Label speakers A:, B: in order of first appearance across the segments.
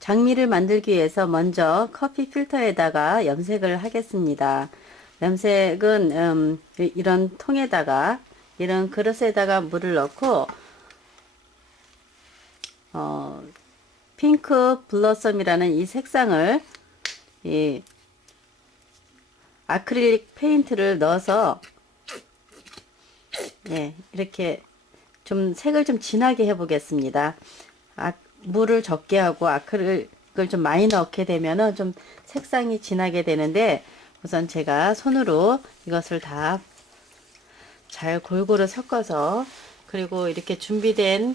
A: 장미를 만들기 위해서 먼저 커피 필터에다가 염색을 하겠습니다. 염색은 음, 이- 이런 통에다가 이런 그릇에다가 물을 넣고 어, 핑크 블러썸이라는 이 색상을 이 아크릴릭 페인트를 넣어서 예, 이렇게 좀 색을 좀 진하게 해 보겠습니다. 아, 물을 적게 하고 아크릴을 좀 많이 넣게 되면은 좀 색상이 진하게 되는데 우선 제가 손으로 이것을 다 잘 골고루 섞어서 그리고 이렇게 준비된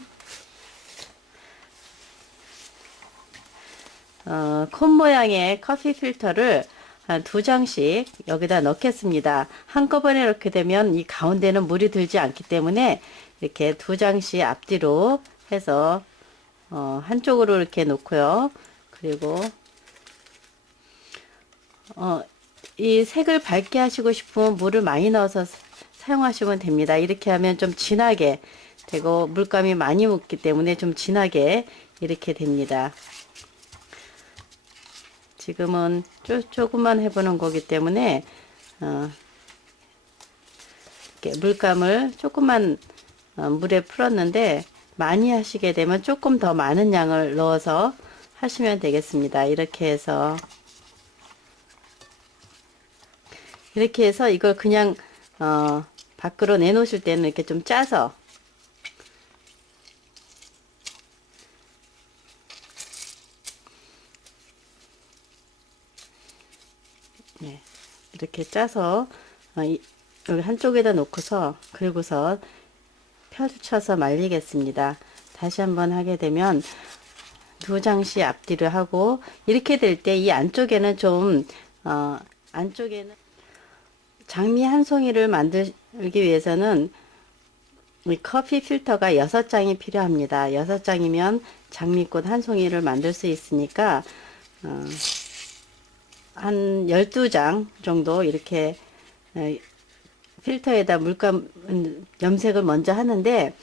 A: 어, 콘 모양의 커피 필터를 한 두 장씩 여기다 넣겠습니다. 한꺼번에 넣게 되면 이 가운데는 물이 들지 않기 때문에 이렇게 두 장씩 앞뒤로 해서 어, 한쪽으로 이렇게 놓고요. 그리고 어, 이 색을 밝게 하시고 싶으면 물을 많이 넣어서 사- 사용하시면 됩니다. 이렇게 하면 좀 진하게 되고 물감이 많이 묻기 때문에 좀 진하게 이렇게 됩니다. 지금은 쪼, 조금만 해보는 거기 때문에 어, 이렇게 물감을 조금만 어, 물에 풀었는데 많이 하시게 되면 조금 더 많은 양을 넣어서 하시면 되겠습니다. 이렇게 해서 이렇게 해서 이걸 그냥 어, 밖으로 내놓으실 때는 이렇게 좀 짜서 네, 이렇게 짜서 어, 이, 여기 한쪽에다 놓고서 그리고서 펼쳐서 말리겠습니다. 다시 한번 하게 되면 두 장씩 앞뒤를 하고 이렇게 될 때 이 안쪽에는 좀 어, 안쪽에는 장미 한 송이를 만들기 위해서는 이 커피 필터가 여섯 장이 필요합니다. 여섯 장이면 장미꽃 한 송이를 만들 수 있으니까 어, 한 12장 정도 이렇게 에, 필터에다 물감 음, 염색을 먼저 하는데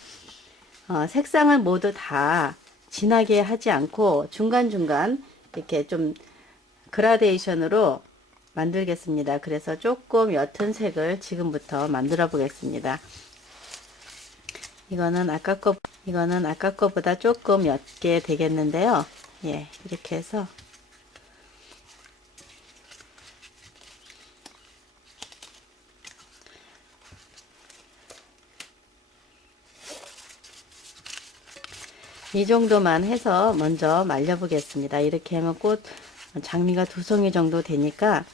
A: 어, 색상을 모두 다 진하게 하지 않고 중간중간 이렇게 좀 그라데이션으로 만들겠습니다. 그래서 조금 옅은 색을 지금부터 만들어 보겠습니다. 이거는 아까 거 이거는 아까 거보다 조금 옅게 되겠는데요. 예, 이렇게 해서 이 정도만 해서 먼저 말려 보겠습니다. 이렇게 하면 꽃 장미가 두 송이 정도 되니까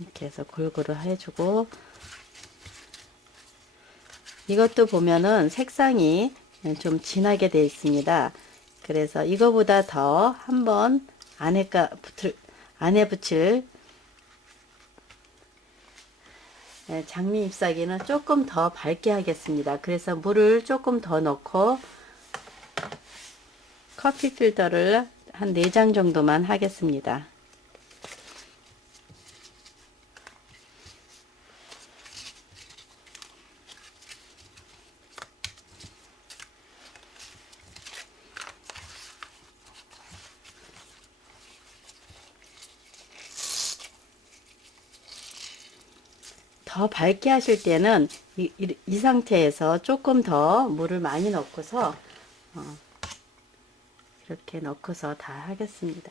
A: 이렇게 해서 골고루 해주고 이것도 보면은 색상이 좀 진하게 되어 있습니다. 그래서 이거보다 더 한번 안에가 붙을 안에 붙일 네, 장미 잎사귀는 조금 더 밝게 하겠습니다. 그래서 물을 조금 더 넣고 커피 필터를 한 4장 정도만 하겠습니다. 더 밝게 하실 때는 이, 이- 이 상태에서 조금 더 물을 많이 넣고서 어, 이렇게 넣고서 다 하겠습니다.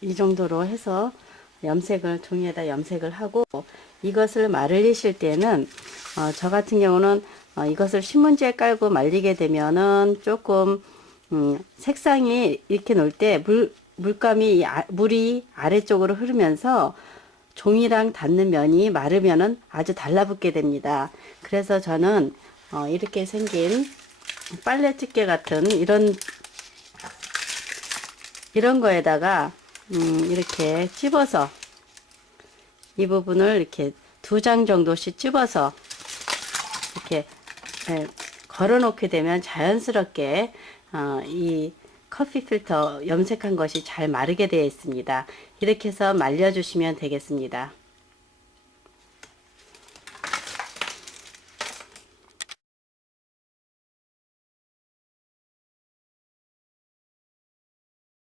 A: 이 정도로 해서 염색을 종이에다 염색을 하고 이것을 말리실 때는 어, 저 같은 경우는 어, 이것을 신문지에 깔고 말리게 되면은 조금 음, 색상이 이렇게 놓을 때 물, 물감이 이 아, 물이 아래쪽으로 흐르면서 종이랑 닿는 면이 마르면은 아주 달라붙게 됩니다. 그래서 저는 어, 이렇게 생긴 빨래 집게 같은 이런 이런 거에다가 음, 이렇게 찝어서 이 부분을 이렇게 두 장 정도씩 찝어서 이렇게 예, 걸어 놓게 되면 자연스럽게 어, 이 커피 필터 염색한 것이 잘 마르게 되어 있습니다. 이렇게 해서 말려주시면 되겠습니다.